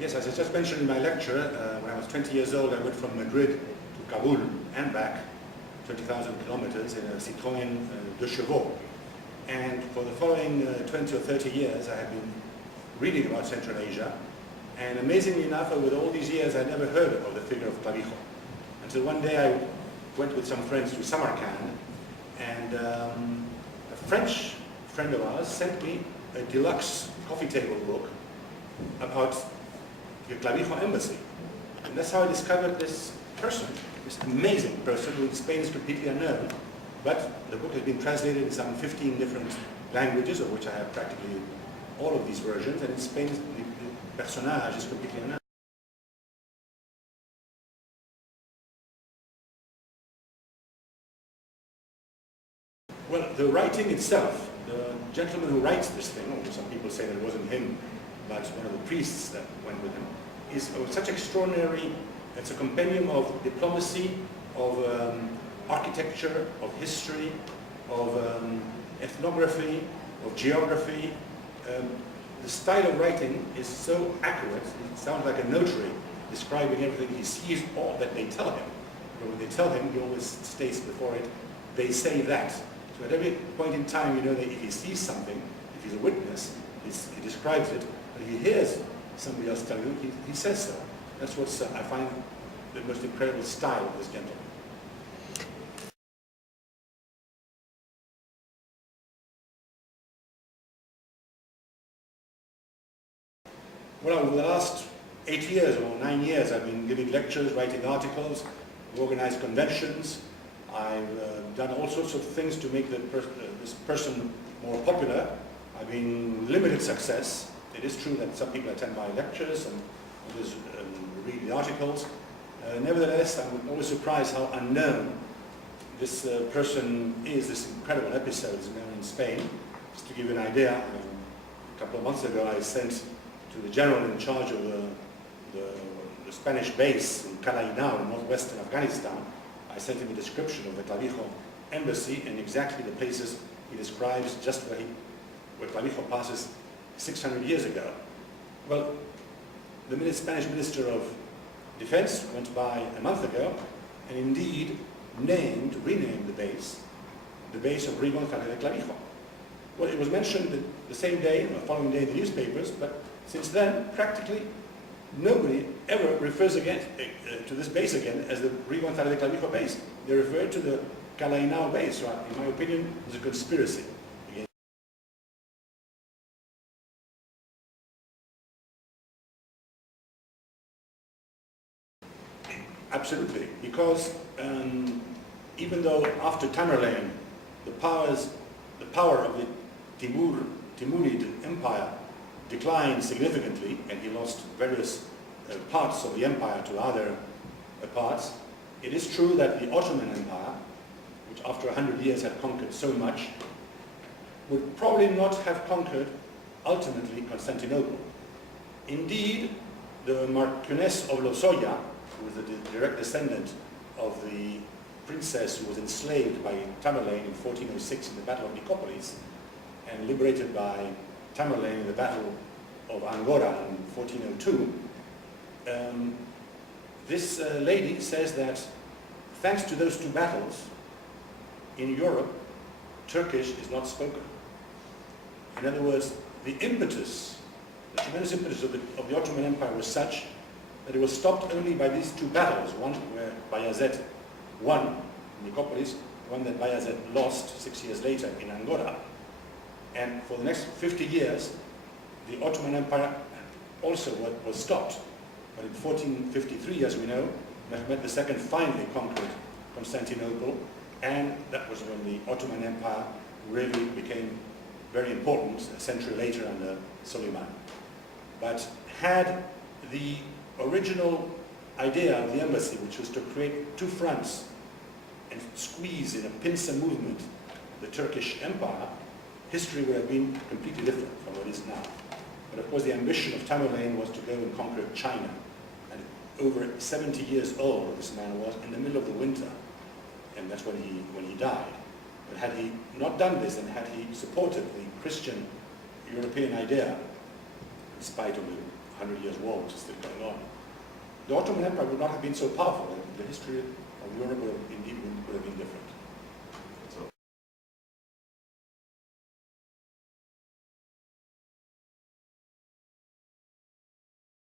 Yes, as I just mentioned in my lecture, when I was 20 years old, I went from Madrid to Kabul and back, 20,000 kilometers in a Citroën de Chevaux. And for the following 20 or 30 years, I have been reading about Central Asia. And amazingly enough, over all these years, I never heard of the figure of Clavijo. Until one day I went with some friends to Samarcand, and a French friend of ours sent me a deluxe coffee table book about the Clavijo embassy. And that's how I discovered this person, this amazing person who in Spain is completely unknown. But the book has been translated in some 15 different languages, of which I have practically all of these versions, and in Spain the personage is completely unknown. Well, the writing itself, the gentleman who writes this thing, or some people say that it wasn't him, but one of the priests that went with him, is of such extraordinary, it's a compendium of diplomacy, of architecture, of history, of ethnography, of geography. The style of writing is so accurate, it sounds like a notary describing everything. He sees all that they tell him. But when they tell him, he always states before it, they say that. So at every point in time, you know that if he sees something, if he's a witness, he describes it. But if he hears somebody else telling him, he says so. That's what I find the most incredible style of this gentleman. Well, over the last 8 years or 9 years, I've been giving lectures, writing articles, organized conventions. I've done all sorts of things to make this person more popular. I've been limited success. It is true that some people attend my lectures and others read the articles. Nevertheless, I'm always surprised how unknown this person is. This incredible episode is known in Spain. Just to give you an idea, a couple of months ago I sent to the general in charge of the Spanish base in Calainao in northwestern Afghanistan. I sent him a description of the Clavijo embassy and exactly the places he describes, just where Clavijo passes 600 years ago. Well, the Spanish Minister of Defense went by a month ago and indeed renamed the base of González de Clavijo. Well, it was mentioned the same day, the following day in the newspapers, but since then, practically nobody ever refers again to this base again as the González de Clavijo base. They refer to the Calainao base. So in my opinion, it's a conspiracy. Absolutely, because even though after Tamerlane, the power of the Timurid Empire declined significantly, and he lost various parts of the empire to other parts, it is true that the Ottoman Empire, which after 100 years had conquered so much, would probably not have conquered ultimately Constantinople. Indeed, the Marquess of Lozoya, who was the direct descendant of the princess who was enslaved by Tamerlane in 1406 in the Battle of Nicopolis and liberated by Tamerlane in the Battle of Angora in 1402, this lady says that thanks to those two battles, in Europe, Turkish is not spoken. In other words, the impetus, the tremendous impetus of the Ottoman Empire was such that it was stopped only by these two battles, one where Bayazet won Nicopolis, one that Bayazet lost 6 years later in Angora. And for the next 50 years, the Ottoman Empire also was stopped. But in 1453, as we know, Mehmed II finally conquered Constantinople, and that was when the Ottoman Empire really became very important, a century later under Suleiman. But had the original idea of the embassy, which was to create two fronts and squeeze in a pincer movement the Turkish Empire, history would have been completely different from what it is now. But of course the ambition of Tamerlane was to go and conquer China. And over 70 years old this man was, in the middle of the winter, and that's when he died. But had he not done this, and had he supported the Christian European idea, in spite of the 100 Years' War, which is still going on. The Ottoman Empire would not have been so powerful, and the history of Europe would have been